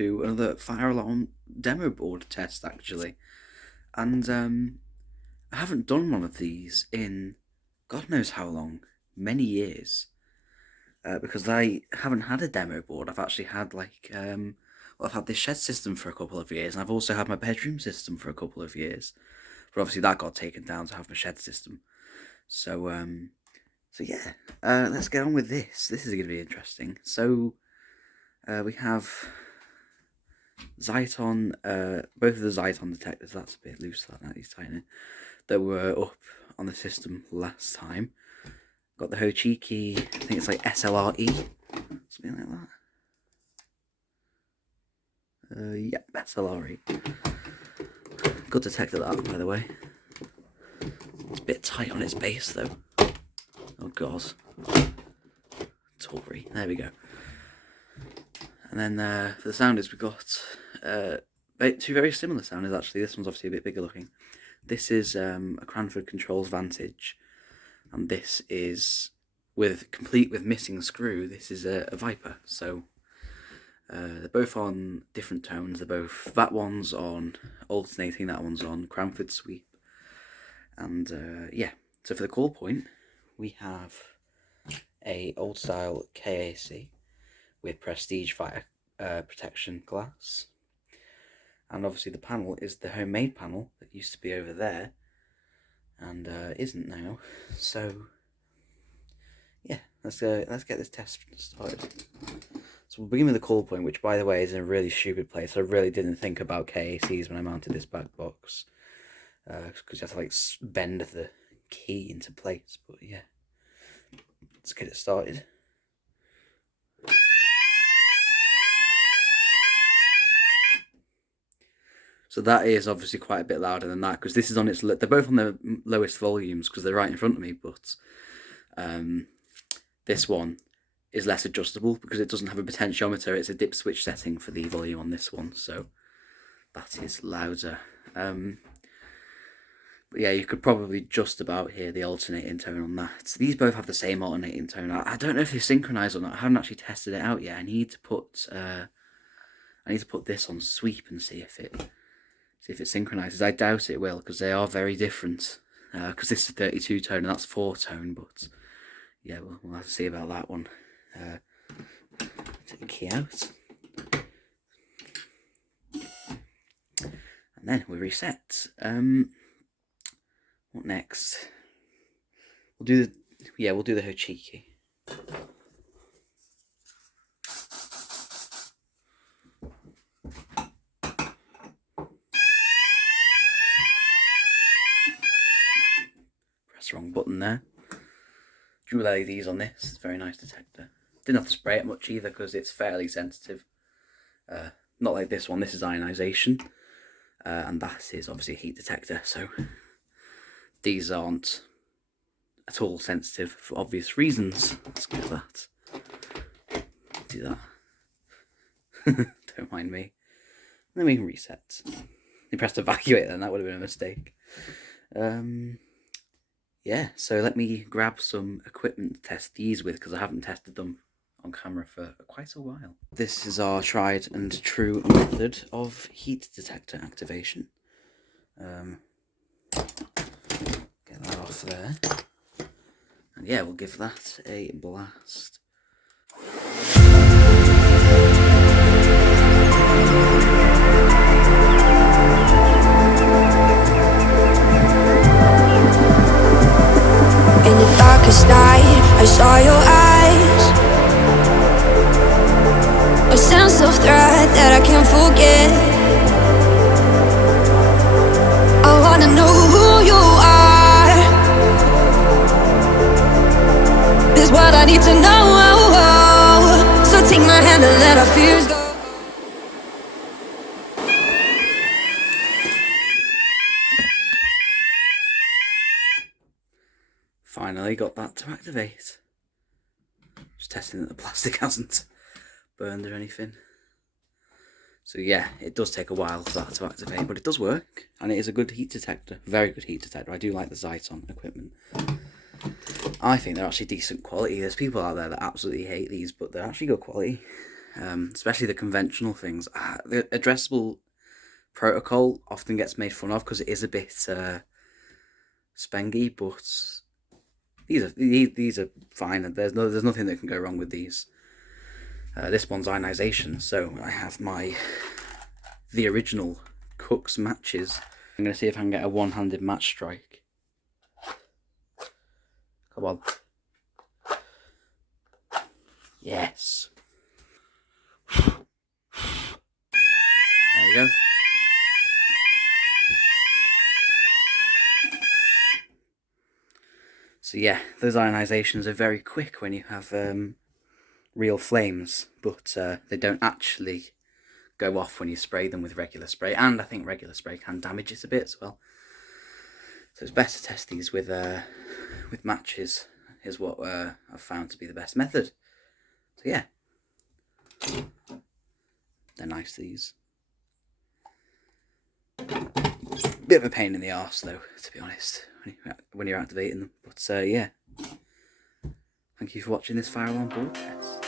to another fire alarm demo board test actually, and I haven't done one of these in God knows how long, many years, because I haven't had a demo board. I've actually had I've had this shed system for a couple of years, and I've also had my bedroom system for a couple of years, but obviously that got taken down to have my shed system. So yeah, let's get on with this. This is going to be interesting. So we have Zyton, both of the Zyton detectors. That's a bit loose. That needs tightening. That were up on the system last time. Got the Hochiki. I think it's like SLRE, something like that. Yep, SLRE. Good detector that, by the way. It's a bit tight on its base though. Oh god. Tory. There we go. And then for the sounders, we've got two very similar sounders actually. This one's obviously a bit bigger looking. This is a Cranford Controls Vantage, and this is complete with missing screw. This is a Viper. So they're both on different tones. That one's on alternating, that one's on Cranford sweep. And yeah, so for the call point, we have a old style KAC with Prestige fire protection glass, and obviously the panel is the homemade panel that used to be over there and isn't now. So yeah, let's get this test started. So we'll begin with the call point, which by the way is in a really stupid place. I really didn't think about KACs when I mounted this back box, because you have to like bend the key into place. But yeah, let's get it started. So that is obviously quite a bit louder than that, because this is on its. They're both on their lowest volumes because they're right in front of me. But this one is less adjustable because it doesn't have a potentiometer. It's a dip switch setting for the volume on this one, so that is louder. But yeah, you could probably just about hear the alternating tone on that. So these both have the same alternating tone. I don't know if they synchronize or not. I haven't actually tested it out yet. I need to put this on sweep and see if it synchronizes. I doubt it will, because they are very different. Because this is 32 tone and that's 4 tone. But yeah, we'll have to see about that one. Take the key out, and then we reset. What next? We'll do the Hochiki. Press the wrong button there. Dual LEDs on this. It's a very nice detector. Didn't have to spray it much either because it's fairly sensitive. Not like this one. This is ionization, and that is obviously a heat detector. So these aren't at all sensitive for obvious reasons. Let's get that. Do that. Don't mind me. And then we can reset. You pressed evacuate then, that would have been a mistake. Yeah, so let me grab some equipment to test these with, because I haven't tested them on camera for quite a while. This is our tried and true method of heat detector activation. Get that off there. And yeah, we'll give that a blast. In the darkest night, I saw your eyes. A sense of threat that I can't forget. I wanna know who you are. This is what I need to know. So take my hand and let our fears go. Finally got that to activate. Just testing that the plastic hasn't burned or anything. So yeah, it does take a while for that to activate, but it does work, and it is a good heat detector. Very good heat detector. I do like the Zyton equipment. I think they're actually decent quality. There's people out there that absolutely hate these, but they're actually good quality. especially the conventional things. The addressable protocol often gets made fun of because it is a bit spengy, but these are fine. There's nothing that can go wrong with these. This one's ionization, so I have the original Cook's matches. I'm going to see if I can get a one-handed match strike. Come on. Yes. There you go. So yeah, those ionizations are very quick when you have real flames, but they don't actually go off when you spray them with regular spray, and I think regular spray can damage it a bit as well. So it's best to test these with matches, is what I've found to be the best method. So yeah, they're nice, these. Bit of a pain in the arse though, to be honest, when you're activating them. But yeah, thank you for watching this fire alarm broadcast.